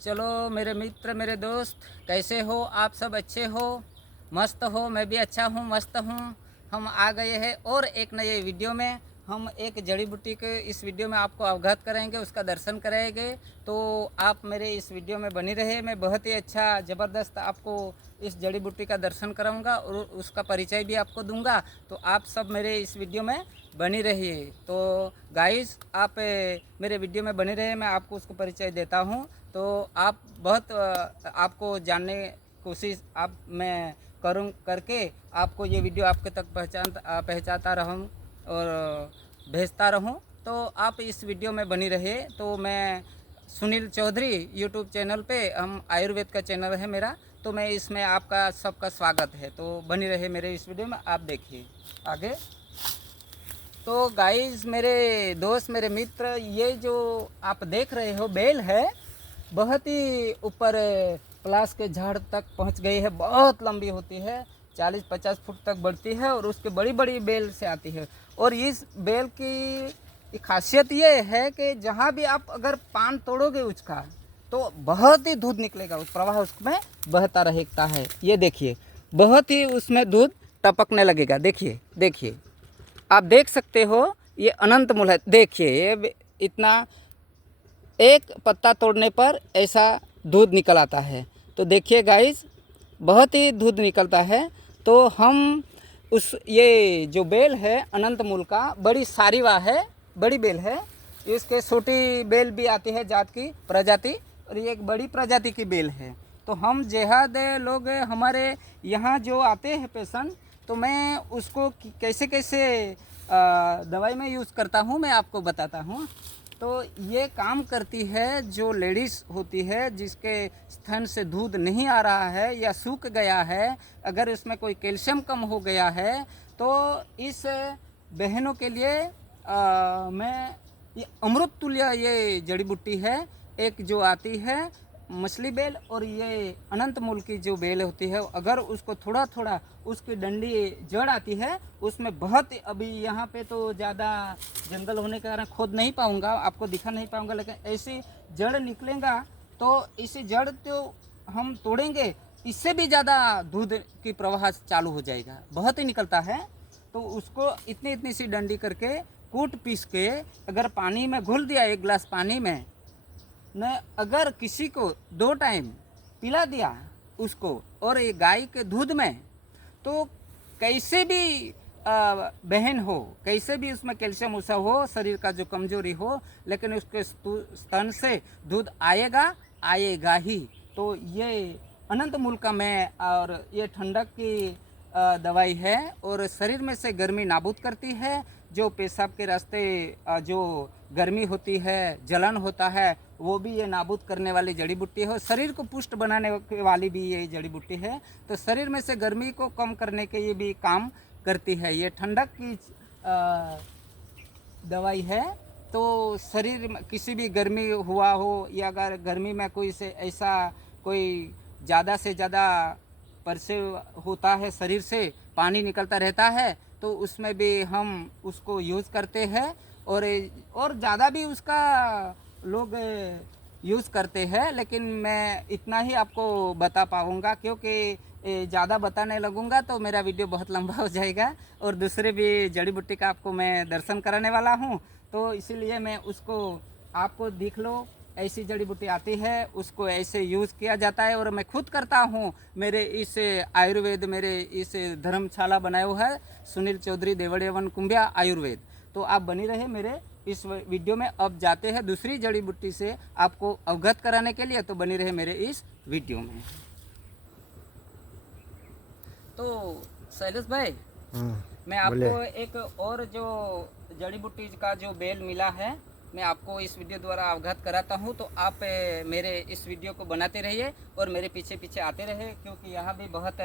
चलो मेरे मित्र, मेरे दोस्त, कैसे हो आप? सब अच्छे हो, मस्त हो? मैं भी अच्छा हूँ, मस्त हूँ। हम आ गए हैं और एक नए वीडियो में। हम एक जड़ी बूटी के इस वीडियो में आपको अवगत करेंगे, उसका दर्शन कराएंगे। तो आप मेरे इस वीडियो में बनी रहे। मैं बहुत ही अच्छा ज़बरदस्त आपको इस जड़ी बूटी का दर्शन कराऊंगा और उसका परिचय भी आपको दूंगा। तो आप सब मेरे इस वीडियो में बनी रहिए। तो गाइस, आप मेरे वीडियो में बने रहे, मैं आपको उसको परिचय देता हूँ। तो आप बहुत आपको जानने कोशिश आप मैं करूँ करके आपको ये वीडियो आपके तक पहुँचाता रहूँ और भेजता रहूँ। तो आप इस वीडियो में बनी रहे। तो मैं सुनील चौधरी यूट्यूब चैनल पे, हम आयुर्वेद का चैनल है मेरा, तो मैं इसमें आपका सबका स्वागत है। तो बनी रहे मेरे इस वीडियो में, आप देखिए आगे। तो गाइस, मेरे दोस्त, मेरे मित्र, ये जो आप देख रहे हो बेल है, बहुत ही ऊपर पलास के झाड़ तक पहुंच गई है। बहुत लंबी होती है, 40-50 फुट तक बढ़ती है और उसके बड़ी बड़ी बेल से आती है। और इस बेल की खासियत ये है कि जहाँ भी आप अगर पान तोड़ोगे उसका, तो बहुत ही दूध निकलेगा, उस प्रवाह उसमें बहता रहता है। ये देखिए, बहुत ही उसमें दूध टपकने लगेगा। देखिए देखिए, आप देख सकते हो, ये अनंत मूल है। देखिए ये इतना, एक पत्ता तोड़ने पर ऐसा दूध निकल आता है। तो देखिए गाइस, बहुत ही दूध निकलता है। तो हम उस ये जो बेल है अनंत मूल का, बड़ी सारीवा है, बड़ी बेल है। इसके छोटी बेल भी आती है, जात की प्रजाति, और ये एक बड़ी प्रजाति की बेल है। तो हम जेहाद लोग हमारे यहाँ जो आते हैं पेशेंट, तो मैं उसको कैसे कैसे दवाई में यूज़ करता हूँ, मैं आपको बताता हूँ। तो ये काम करती है, जो लेडीज़ होती है जिसके स्तन से दूध नहीं आ रहा है या सूख गया है, अगर इसमें कोई कैल्शियम कम हो गया है, तो इस बहनों के लिए मैं ये अमृत तुल्य ये जड़ी बूटी है, एक जो आती है मछली बेल, और ये अनंत मूल की जो बेल होती है, अगर उसको थोड़ा थोड़ा उसकी डंडी जड़ आती है उसमें बहुत, अभी यहाँ पे तो ज़्यादा जंगल होने के कारण खोद नहीं पाऊँगा, आपको दिखा नहीं पाऊँगा, लेकिन ऐसी जड़ निकलेगा तो इसी जड़ तो हम तोड़ेंगे, इससे भी ज़्यादा दूध की प्रवाह चालू हो जाएगा, बहुत ही निकलता है। तो उसको इतनी इतनी सी डंडी करके कूट पीस के अगर पानी में घुल दिया, एक गिलास पानी में न, अगर किसी को 2 टाइम पिला दिया उसको, और ये गाय के दूध में, तो कैसे भी बहन हो, कैसे भी उसमें कैल्शियम उसा हो, शरीर का जो कमजोरी हो, लेकिन उसके स्तन से दूध आएगा, आएगा ही। तो ये अनंत मूल का मैं, और ये ठंडक की दवाई है और शरीर में से गर्मी नाबूद करती है। जो पेशाब के रास्ते जो गर्मी होती है, जलन होता है, वो भी ये नाबूद करने वाली जड़ी बूटी है। शरीर को पुष्ट बनाने वाली भी ये जड़ी बूटी है। तो शरीर में से गर्मी को कम करने के ये भी काम करती है। ये ठंडक की दवाई है। तो शरीर में किसी भी गर्मी हुआ हो, या अगर गर्मी में कोई से ऐसा कोई ज़्यादा से ज़्यादा परसे होता है, शरीर से पानी निकलता रहता है, तो उसमें भी हम उसको यूज़ करते हैं। और ज़्यादा भी उसका लोग यूज़ करते हैं, लेकिन मैं इतना ही आपको बता पाऊँगा, क्योंकि ज़्यादा बताने लगूँगा तो मेरा वीडियो बहुत लंबा हो जाएगा और दूसरे भी जड़ी बूटी का आपको मैं दर्शन कराने वाला हूँ। तो इसीलिए मैं उसको आपको दिख लो, ऐसी जड़ी बूटी आती है, उसको ऐसे यूज़ किया जाता है, और मैं खुद करता हूँ। मेरे इस आयुर्वेद, मेरे इस धर्मशाला बनाया हुआ है सुनील चौधरी देवड़ियावन कुंभिया आयुर्वेद। तो आप बनी रहे मेरे इस वीडियो में। अब जाते हैं दूसरी जड़ी बूटी से आपको अवगत कराने के लिए, तो बनी रहे मेरे इस वीडियो में। तो शैलेश भाई, मैं बोले। आपको एक और जो जड़ी बूटी का जो बेल मिला है, मैं आपको इस वीडियो द्वारा अवगत कराता हूँ। तो आप मेरे इस वीडियो को बनाते रहिए और मेरे पीछे पीछे आते रहिए, क्योंकि यहाँ भी बहुत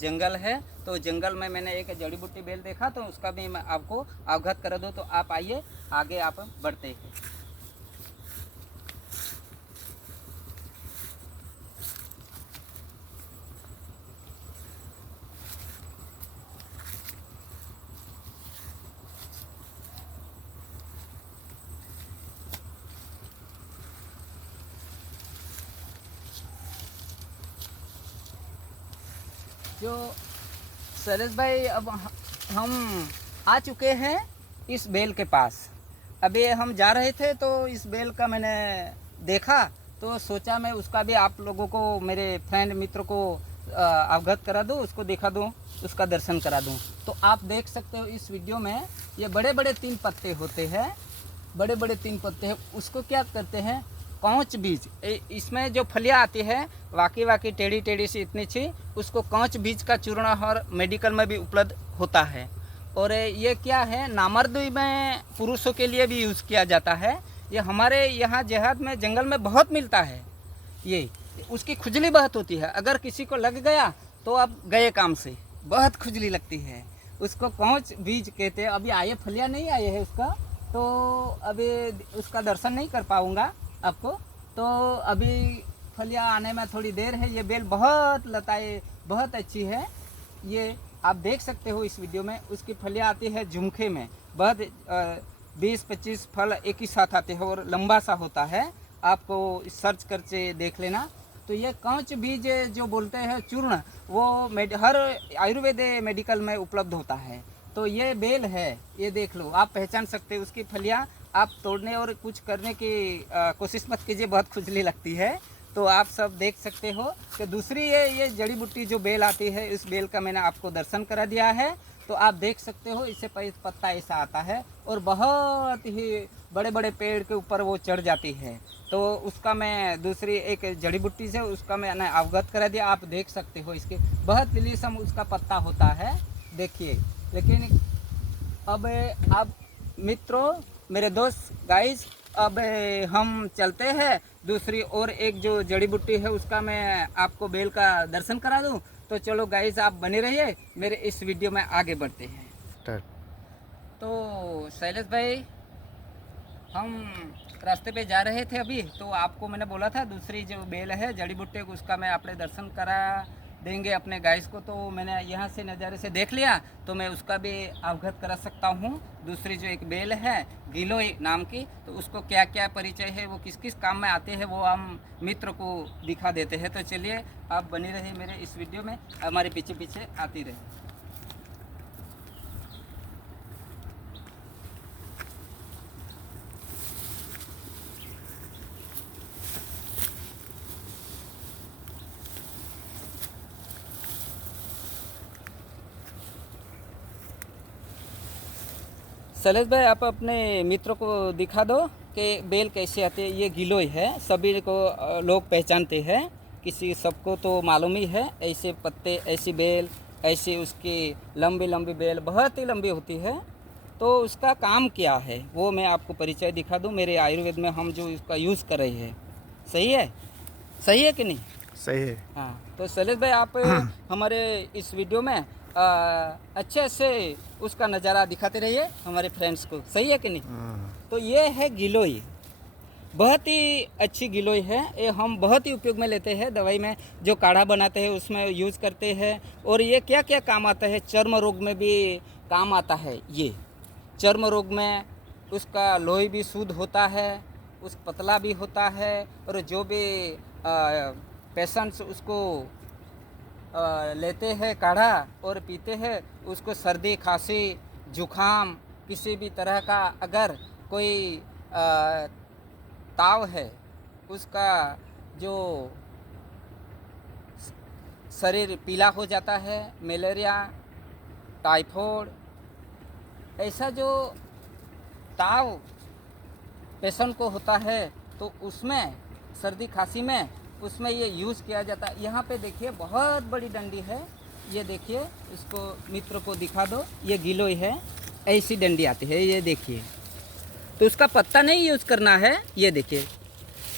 जंगल है। तो जंगल में मैंने एक जड़ी बूटी बेल देखा, तो उसका भी मैं आपको अवगत करा दूँ। तो आप आइए, आगे आप बढ़ते हैं। जो शैलेश भाई, अब हम आ चुके हैं इस बेल के पास। अभी हम जा रहे थे तो इस बेल का मैंने देखा, तो सोचा मैं उसका भी आप लोगों को, मेरे फ्रेंड मित्र को अवगत करा दूँ, उसको दिखा दूँ, उसका दर्शन करा दूँ। तो आप देख सकते हो इस वीडियो में, ये बड़े बड़े 3 पत्ते होते हैं, बड़े बड़े 3 पत्ते हैं। उसको क्या करते हैं, कौच बीज, इसमें जो फलियाँ आती है वाकई टेढ़ी टेढ़ी सी इतनी सी, उसको कौच बीज का चूर्ण और मेडिकल में भी उपलब्ध होता है। और ये क्या है, नामर्द में पुरुषों के लिए भी यूज़ किया जाता है। ये हमारे यहाँ देहात में जंगल में बहुत मिलता है। ये उसकी खुजली बहुत होती है, अगर किसी को लग गया तो अब गए काम से, बहुत खुजली लगती है। उसको कौच बीज कहते हैं। अभी आए फलियाँ नहीं आए है उसका, तो अभी उसका दर्शन नहीं कर पाऊँगा आपको। तो अभी फलियाँ आने में थोड़ी देर है। ये बेल बहुत लताएँ बहुत अच्छी है। ये आप देख सकते हो इस वीडियो में, उसकी फलियाँ आती है झुमके में, बहुत 20-25 फल एक ही साथ आते हैं और लंबा सा होता है। आपको सर्च करके देख लेना। तो ये कौच बीज जो बोलते हैं चूर्ण, वो हर आयुर्वेद मेडिकल में उपलब्ध होता है। तो ये बेल है, ये देख लो, आप पहचान सकते हो। उसकी फलियाँ आप तोड़ने और कुछ करने की कोशिश मत कीजिए, बहुत खुजली लगती है। तो आप सब देख सकते हो कि दूसरी ये जड़ी बूटी जो बेल आती है, इस बेल का मैंने आपको दर्शन करा दिया है। तो आप देख सकते हो इससे पत्ता ऐसा आता है और बहुत ही बड़े बड़े पेड़ के ऊपर वो चढ़ जाती है। तो उसका मैं दूसरी एक जड़ी बूटी से उसका मैंने अवगत करा दिया। आप देख सकते हो इसके बहुत लिलीसम उसका पत्ता होता है, देखिए। लेकिन अब आप मित्रों, मेरे दोस्त गाइज, अब हम चलते हैं दूसरी और एक जो जड़ी बूटी है उसका मैं आपको बेल का दर्शन करा दूं। तो चलो गाइज, आप बने रहिए, मेरे इस वीडियो में आगे बढ़ते हैं। तो शैलेश भाई, हम रास्ते पे जा रहे थे अभी, तो आपको मैंने बोला था दूसरी जो बेल है जड़ी बूटी, उसका मैं आपने दर्शन करा देंगे अपने गाइस को। तो मैंने यहाँ से नज़ारे से देख लिया, तो मैं उसका भी अवगत करा सकता हूँ। दूसरी जो एक बेल है गिलोय नाम की, तो उसको क्या क्या परिचय है, वो किस किस काम में आते हैं, वो हम मित्र को दिखा देते हैं। तो चलिए, आप बने रहिए मेरे इस वीडियो में, हमारे पीछे पीछे आती रहे। शैलेश भाई, आप अपने मित्रों को दिखा दो कि बेल कैसे आती है। ये गिलोय है, सभी को लोग पहचानते हैं, किसी सबको तो मालूम ही है। ऐसे पत्ते, ऐसी बेल, ऐसी उसकी लंबी लंबी बेल बहुत ही लंबी होती है। तो उसका काम क्या है वो मैं आपको परिचय दिखा दूं। मेरे आयुर्वेद में हम जो इसका यूज़ कर रहे हैं, सही है, सही है कि नहीं? सही है। हाँ, तो शैलेश भाई, आप हमारे इस वीडियो में अच्छे से उसका नज़ारा दिखाते रहिए हमारे फ्रेंड्स को, सही है कि नहीं? तो ये है गिलोय, बहुत ही अच्छी गिलोय है। ये हम बहुत ही उपयोग में लेते हैं, दवाई में जो काढ़ा बनाते हैं उसमें यूज़ करते हैं। और ये क्या क्या काम आता है, चर्म रोग में भी काम आता है। ये चर्म रोग में उसका लोई भी शुद्ध होता है, उस पतला भी होता है। और जो भी पेशेंट्स उसको लेते हैं काढ़ा और पीते हैं, उसको सर्दी, खांसी, जुखाम, किसी भी तरह का अगर कोई ताव है, उसका जो शरीर पीला हो जाता है, मलेरिया, टाइफाइड, ऐसा जो ताव पेशेंट को होता है, तो उसमें सर्दी खांसी में उसमें ये यूज़ किया जाता है। यहाँ पे देखिए बहुत बड़ी डंडी है, ये देखिए, इसको मित्र को दिखा दो। ये गिलोय है, ऐसी डंडी आती है, ये देखिए। तो उसका पत्ता नहीं यूज़ करना है, ये देखिए,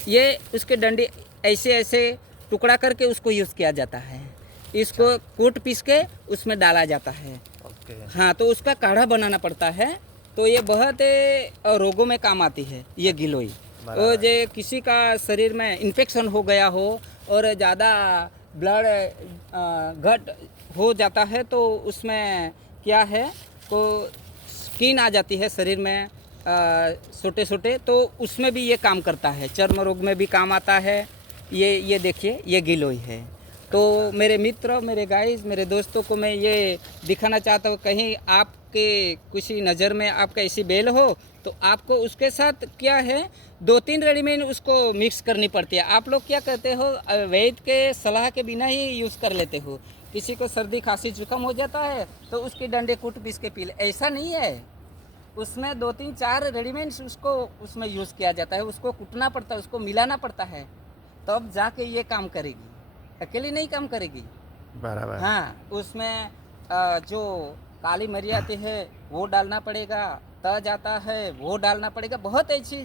ये उसके डंडी ऐसे ऐसे टुकड़ा करके उसको यूज़ किया जाता है। इसको कूट पीस के उसमें डाला जाता है। हाँ, तो उसका काढ़ा बनाना पड़ता है। तो ये बहुत रोगों में काम आती है ये गिलोय। तो जो किसी का शरीर में इन्फेक्शन हो गया हो और ज़्यादा ब्लड घट हो जाता है, तो उसमें क्या है, को स्किन आ जाती है शरीर में छोटे छोटे, तो उसमें भी ये काम करता है। चर्म रोग में भी काम आता है। ये देखिए, ये गिलोय है। तो मेरे मित्र, मेरे गाइस, मेरे दोस्तों को मैं ये दिखाना चाहता हूँ, कहीं आपके किसी नज़र में आपका ऐसी बेल हो तो आपको उसके साथ क्या है 2-3 रेडीमेड उसको मिक्स करनी पड़ती है। आप लोग क्या करते हो, वैद्य के सलाह के बिना ही यूज़ कर लेते हो। किसी को सर्दी खांसी जुकाम हो जाता है तो उसके डंडे कूट पीस के पी ले, ऐसा नहीं है। उसमें 2-3-4 रेडीमेड उसको उसमें यूज़ किया जाता है, उसको कूटना पड़ता है, उसको मिलाना पड़ता है, तब जाके ये काम करेगी, अकेली नहीं काम करेगी। बराबर। हाँ, उसमें जो काली मिर्च आती है वो डालना पड़ेगा, तज आता है वो डालना पड़ेगा, बहुत ऐसी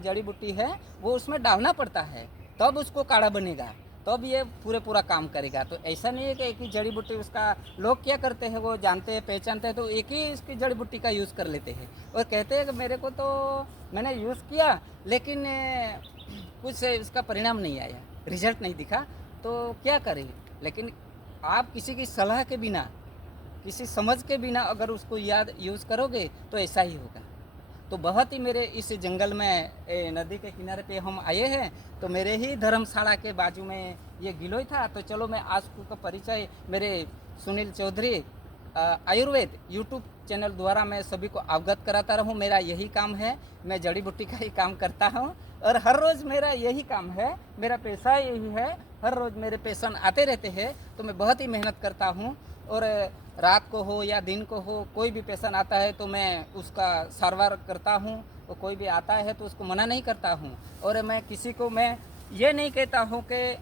जड़ी बूटी है वो उसमें डालना पड़ता है, तब उसको काढ़ा बनेगा, तब ये पूरा काम करेगा। तो ऐसा नहीं है कि एक ही जड़ी बूटी उसका, लोग क्या करते हैं वो जानते हैं पहचानते हैं तो एक ही इसकी जड़ी बूटी का यूज़ कर लेते हैं और कहते हैं कि मेरे को तो मैंने यूज़ किया लेकिन कुछ उसका परिणाम नहीं आया, रिजल्ट नहीं दिखा, तो क्या करें। लेकिन आप किसी की सलाह के बिना, किसी समझ के बिना अगर उसको याद यूज़ करोगे तो ऐसा ही होगा। तो बहुत ही मेरे इस जंगल में नदी के किनारे पे हम आए हैं, तो मेरे ही धर्मशाला के बाजू में ये गिलोय था। तो चलो मैं आज का परिचय मेरे सुनील चौधरी आयुर्वेद यूट्यूब चैनल द्वारा मैं सभी को अवगत कराता रहूं। मेरा यही काम है, मैं जड़ी बूटी का ही काम करता हूं और हर रोज़ मेरा यही काम है, मेरा पेशा यही है। हर रोज़ मेरे पेशेंट आते रहते हैं तो मैं बहुत ही मेहनत करता हूं और रात को हो या दिन को हो कोई भी पेशेंट आता है तो मैं उसका सारवार करता हूं, और कोई भी आता है तो उसको मना नहीं करता हूं। और मैं किसी को मैं ये नहीं कहता हूं कि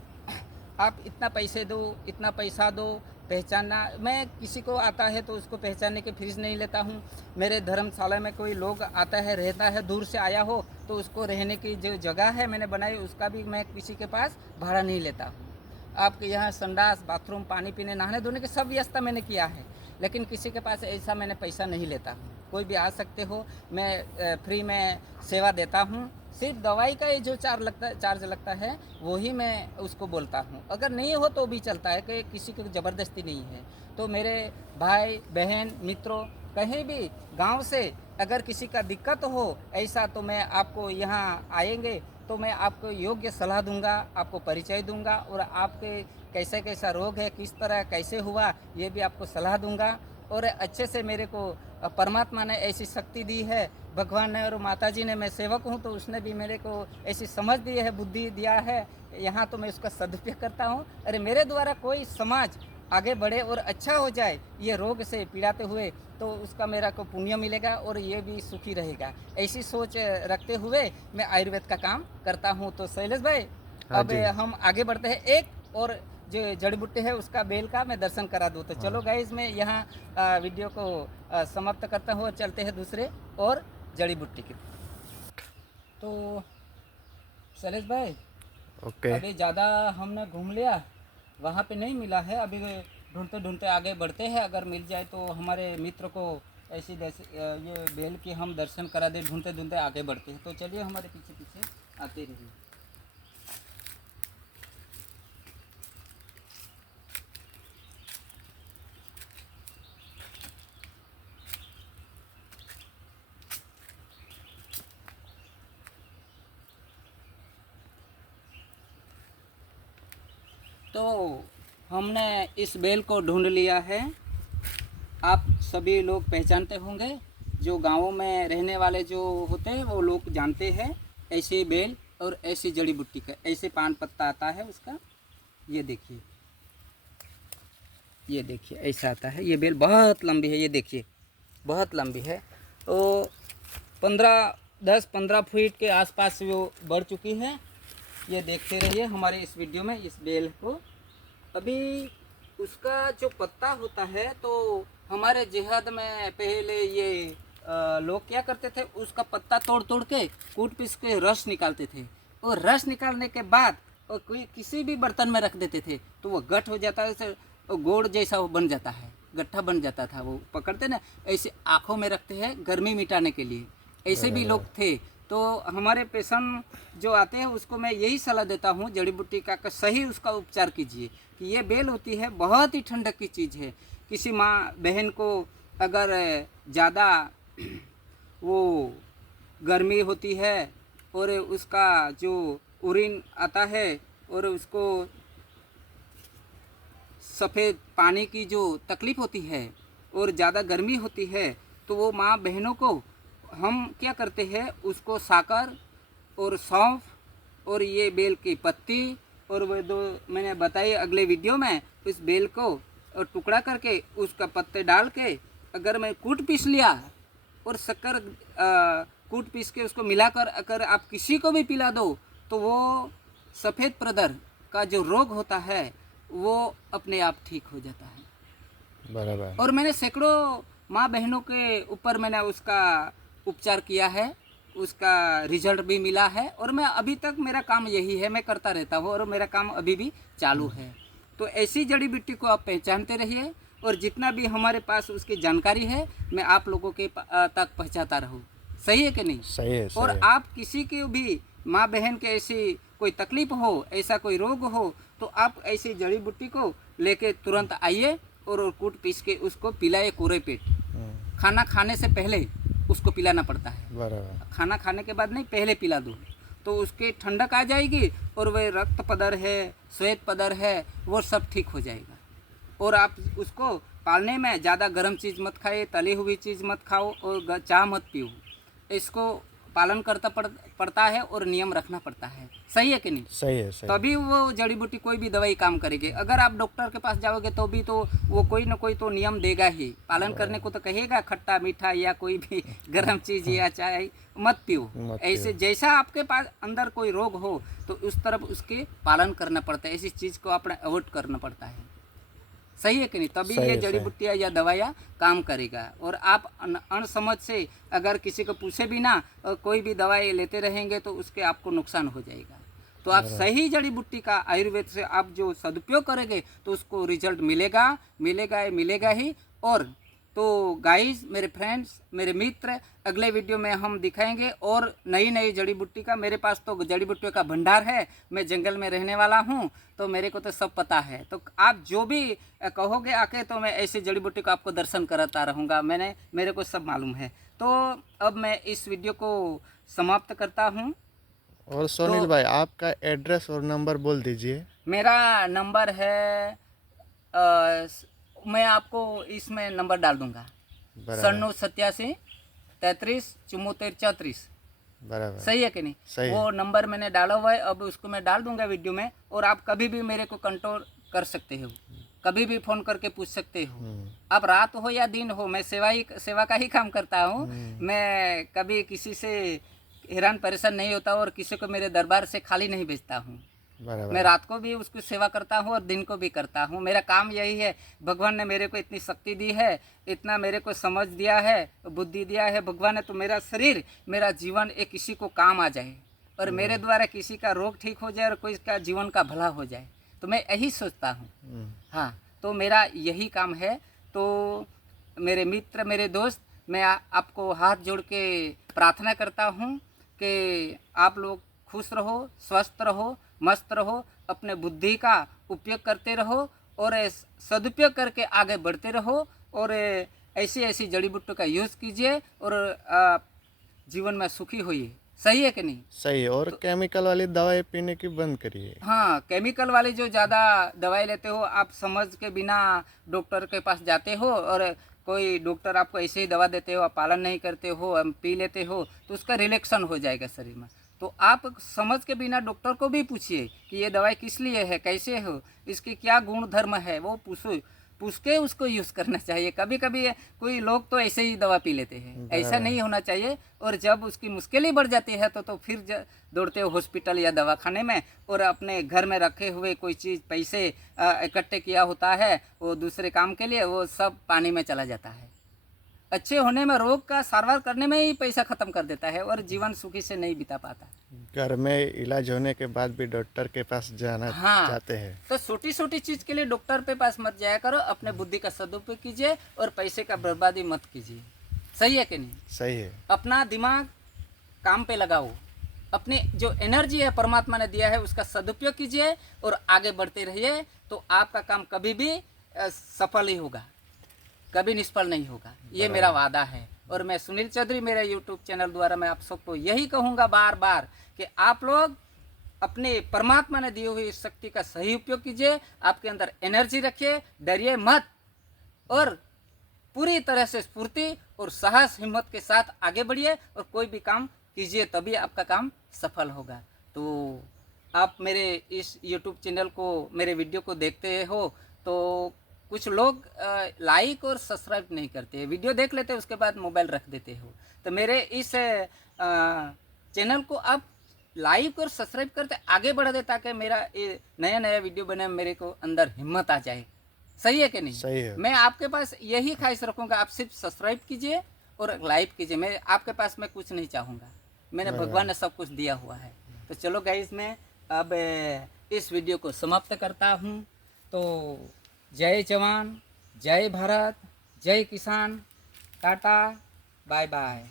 आप इतना पैसे दो, इतना पैसा दो, पहचानना। मैं किसी को आता है तो उसको पहचानने की फीस नहीं लेता हूँ। मेरे धर्मशाला में कोई लोग आता है, रहता है, दूर से आया हो तो उसको रहने की जो जगह है मैंने बनाई उसका भी मैं किसी के पास भाड़ा नहीं लेता हूँ। आपके यहाँ संडास, बाथरूम, पानी पीने, नहाने धोने की सब व्यवस्था मैंने किया है, लेकिन किसी के पास ऐसा मैंने पैसा नहीं लेता हूँ। कोई भी आ सकते हो, मैं फ्री में सेवा देता हूँ। सिर्फ दवाई का ही जो चार्ज लगता है वही मैं उसको बोलता हूँ। अगर नहीं हो तो भी चलता है, कि किसी को ज़बरदस्ती नहीं है। तो मेरे भाई बहन मित्रों, कहीं भी गांव से अगर किसी का दिक्कत हो ऐसा, तो मैं आपको यहाँ आएंगे तो मैं आपको योग्य सलाह दूंगा, आपको परिचय दूंगा और आपके कैसा कैसा रोग है, किस तरह कैसे हुआ, ये भी आपको सलाह दूंगा। और अच्छे से मेरे को परमात्मा ने ऐसी शक्ति दी है, भगवान ने और माता जी ने, मैं सेवक हूँ तो उसने भी मेरे को ऐसी समझ दी है, बुद्धि दिया है यहाँ, तो मैं उसका सदुपयोग करता हूँ। अरे मेरे द्वारा कोई समाज आगे बढ़े और अच्छा हो जाए ये रोग से पीड़ाते हुए, तो उसका मेरा को पुण्य मिलेगा और ये भी सुखी रहेगा। ऐसी सोच रखते हुए मैं आयुर्वेद का काम करता हूँ। तो शैलेश भाई, हाँ अब जी। हम आगे बढ़ते हैं। एक और जो जड़ी बूटी है उसका बेल का मैं दर्शन करा दूँ। तो चलो गाइज, मैं यहाँ वीडियो को समाप्त करता हूँ और चलते हैं दूसरे और जड़ी बूटी की। तो शैलेश भाई, ओके। अभी ज़्यादा हमने घूम लिया, वहाँ पे नहीं मिला है, अभी ढूंढते ढूंढते आगे बढ़ते हैं। अगर मिल जाए तो हमारे मित्र को ऐसी ये बेल की हम दर्शन करा दे, ढूंढते ढूंढते आगे बढ़ते हैं। तो चलिए हमारे पीछे पीछे आते रहिए। तो हमने इस बेल को ढूंढ लिया है। आप सभी लोग पहचानते होंगे, जो गांवों में रहने वाले जो होते हैं वो लोग जानते हैं ऐसे बेल और ऐसी जड़ी बूटी का, ऐसे पान पत्ता आता है उसका। ये देखिए, ये देखिए ऐसा आता है। ये बेल बहुत लंबी है, ये देखिए बहुत लंबी है। तो 10-15 फीट के आसपास वो बढ़ चुकी है। ये देखते रहिए हमारे इस वीडियो में इस बेल को। अभी उसका जो पत्ता होता है, तो हमारे जिहाद में पहले ये लोग क्या करते थे, उसका पत्ता तोड़ तोड़ के कूट पीस के रस निकालते थे, और रस निकालने के बाद और कोई किसी भी बर्तन में रख देते थे तो वो गठ हो जाता है, गोड़ जैसा वो बन जाता है, गट्ठा बन जाता था। वो पकड़ते ना ऐसे आँखों में रखते हैं गर्मी मिटाने के लिए, ऐसे भी लोग थे। तो हमारे पेशेंट जो आते हैं उसको मैं यही सलाह देता हूँ, जड़ी बूटी का सही उसका उपचार कीजिए। कि ये बेल होती है बहुत ही ठंडक की चीज़ है। किसी माँ बहन को अगर ज़्यादा वो गर्मी होती है और उसका जो यूरिन आता है और उसको सफ़ेद पानी की जो तकलीफ़ होती है और ज़्यादा गर्मी होती है, तो वो माँ बहनों को हम क्या करते हैं, उसको साकर और सौंफ और ये बेल की पत्ती और वो दो मैंने बताई अगले वीडियो में, इस बेल को टुकड़ा करके उसका पत्ते डाल के अगर मैं कूट पीस लिया और शक्कर कूट पीस के उसको मिलाकर अगर आप किसी को भी पिला दो, तो वो सफ़ेद प्रदर का जो रोग होता है वो अपने आप ठीक हो जाता है। बराबर। और मैंने सैकड़ों माँ बहनों के ऊपर मैंने उसका उपचार किया है, उसका रिजल्ट भी मिला है, और मैं अभी तक मेरा काम यही है, मैं करता रहता हूँ और मेरा काम अभी भी चालू है। तो ऐसी जड़ी बूटी को आप पहचानते रहिए और जितना भी हमारे पास उसकी जानकारी है मैं आप लोगों के तक पहुँचाता रहूँ। सही है कि नहीं? सही है, सही और है। आप किसी की भी माँ बहन के ऐसी कोई तकलीफ हो, ऐसा कोई रोग हो, तो आप ऐसी जड़ी बूटी को लेके तुरंत आइए और कूट पीस के उसको पिलाइए पूरे पेट। खाना खाने से पहले उसको पिलाना पड़ता है, बराबर। खाना खाने के बाद नहीं, पहले पिला दो तो उसके ठंडक आ जाएगी और वह रक्त पदर है, श्वेत पदर है, वो सब ठीक हो जाएगा। और आप उसको पालने में ज़्यादा गर्म चीज़ मत खाइए, तली हुई चीज़ मत खाओ और चाय मत पियो। इसको पालन करता पड़ता है और नियम रखना पड़ता है। सही है कि नहीं? सही है, सही। तभी वो जड़ी बूटी कोई भी दवाई काम करेगी। अगर आप डॉक्टर के पास जाओगे तो भी तो वो कोई ना कोई तो नियम देगा ही, पालन करने को तो कहेगा, खट्टा मीठा या कोई भी गर्म चीज़ या चाय मत पियो। ऐसे जैसा आपके पास अंदर कोई रोग हो तो उस तरफ उसके पालन करना पड़ता है, ऐसी चीज़ को अपना अवॉइड करना पड़ता है। सही है कि नहीं? तभी ये जड़ी बूटियाँ या दवाइयाँ काम करेगा। और आप अनसमझ से अगर किसी को पूछे बिना और कोई भी दवाई लेते रहेंगे तो उसके आपको नुकसान हो जाएगा। तो आप सही जड़ी बूटी का आयुर्वेद से आप जो सदुपयोग करेंगे तो उसको रिजल्ट मिलेगा ही। और तो गाइस, मेरे फ्रेंड्स, मेरे मित्र, अगले वीडियो में हम दिखाएंगे और नई जड़ी बूटी का। मेरे पास तो जड़ी बूटियों का भंडार है, मैं जंगल में रहने वाला हूँ तो मेरे को तो सब पता है। तो आप जो भी कहोगे आके तो मैं ऐसी जड़ी बूटी को आपको दर्शन कराता रहूँगा, मेरे को सब मालूम है। तो अब मैं इस वीडियो को समाप्त करता हूँ। और सोनील भाई, आपका एड्रेस और नंबर बोल दीजिए। मेरा नंबर है मैं आपको इसमें नंबर डाल दूंगा, 9787 33 74 34। बराबर। सही है कि नहीं? सही। वो नंबर मैंने डाला हुआ है, अब उसको मैं डाल दूंगा वीडियो में। और आप कभी भी मेरे को कंट्रोल कर सकते हो, कभी भी फ़ोन करके पूछ सकते हो। अब रात हो या दिन हो, मैं सेवा का ही काम करता हूँ। मैं कभी किसी से हैरान परेशान नहीं होता और किसी को मेरे दरबार से खाली नहीं भेजता हूँ। मैं रात को भी उसकी सेवा करता हूँ और दिन को भी करता हूँ। मेरा काम यही है। भगवान ने मेरे को इतनी शक्ति दी है, इतना मेरे को समझ दिया है, बुद्धि दिया है भगवान ने, तो मेरा शरीर, मेरा जीवन एक किसी को काम आ जाए और मेरे द्वारा किसी का रोग ठीक हो जाए और कोई का जीवन का भला हो जाए, तो मैं यही सोचता हूँ। हाँ, तो मेरा यही काम है। तो मेरे मित्र, मेरे दोस्त, मैं आपको हाथ जोड़ के प्रार्थना करता हूँ कि आप लोग खुश रहो, स्वस्थ रहो, मस्त रहो, अपने बुद्धि का उपयोग करते रहो और सदुपयोग करके आगे बढ़ते रहो और ऐसी जड़ी बूटियों का यूज़ कीजिए और जीवन में सुखी होइए। सही है कि नहीं? सही है। और केमिकल वाली दवाई पीने की बंद करिए। हाँ, केमिकल वाली जो ज़्यादा दवाई लेते हो, आप समझ के बिना डॉक्टर के पास जाते हो और कोई डॉक्टर आपको ऐसे ही दवा देते हो, आप पालन नहीं करते हो, पी लेते हो, तो उसका रिएक्शन हो जाएगा शरीर में। तो आप समझ के बिना डॉक्टर को भी पूछिए कि ये दवाई किस लिए है, कैसे हो, इसके क्या गुण धर्म है, वो पूछ के उसको यूज़ करना चाहिए। कभी कभी कोई लोग तो ऐसे ही दवा पी लेते हैं, ऐसा नहीं होना चाहिए। और जब उसकी मुश्किलें बढ़ जाती है तो फिर दौड़ते हो हॉस्पिटल या दवाखाने में और अपने घर में रखे हुए कोई चीज़, पैसे इकट्ठे किया होता है वो दूसरे काम के लिए, वो सब पानी में चला जाता है। अच्छे होने में, रोग का सारवार करने में ही पैसा खत्म कर देता है और जीवन सुखी से नहीं बिता पाता। घर में इलाज होने के बाद भी डॉक्टर के पास जाना चाहते हैं, तो छोटी छोटी चीज के लिए डॉक्टर के पास मत जाया करो, अपने बुद्धि का सदुपयोग कीजिए और पैसे का बर्बादी मत कीजिए। सही है कि नहीं? सही है। अपना दिमाग काम पे लगाओ, अपनी जो एनर्जी है परमात्मा ने दिया है उसका सदुपयोग कीजिए और आगे बढ़ते रहिए, तो आपका काम कभी भी सफल ही होगा, कभी निष्फल नहीं होगा। ये मेरा वादा है। और मैं सुनील चौधरी, मेरे YouTube चैनल द्वारा मैं आप सबको यही कहूँगा बार बार कि आप लोग अपने परमात्मा ने दी हुई इस शक्ति का सही उपयोग कीजिए, आपके अंदर एनर्जी रखिए, डरिए मत और पूरी तरह से स्फूर्ति और साहस हिम्मत के साथ आगे बढ़िए और कोई भी काम कीजिए, तभी आपका काम सफल होगा। तो आप मेरे इस YouTube चैनल को, मेरे वीडियो को देखते हो तो कुछ लोग लाइक और सब्सक्राइब नहीं करते, वीडियो देख लेते उसके बाद मोबाइल रख देते हो। तो मेरे इस चैनल को आप लाइक और सब्सक्राइब करते आगे बढ़ा दे, ताकि मेरा ये नया नया वीडियो बने, मेरे को अंदर हिम्मत आ जाए। सही है कि नहीं? सही है। मैं आपके पास यही ख्वाहिश रखूँगा, आप सिर्फ सब्सक्राइब कीजिए और लाइक कीजिए। मैं आपके पास मैं कुछ नहीं चाहूँगा, मैंने भगवान ने सब कुछ दिया हुआ है। तो चलो गाइस, मैं अब इस वीडियो को समाप्त करता हूँ। तो जय जवान, जय भारत, जय किसान, टाटा, बाय बाय।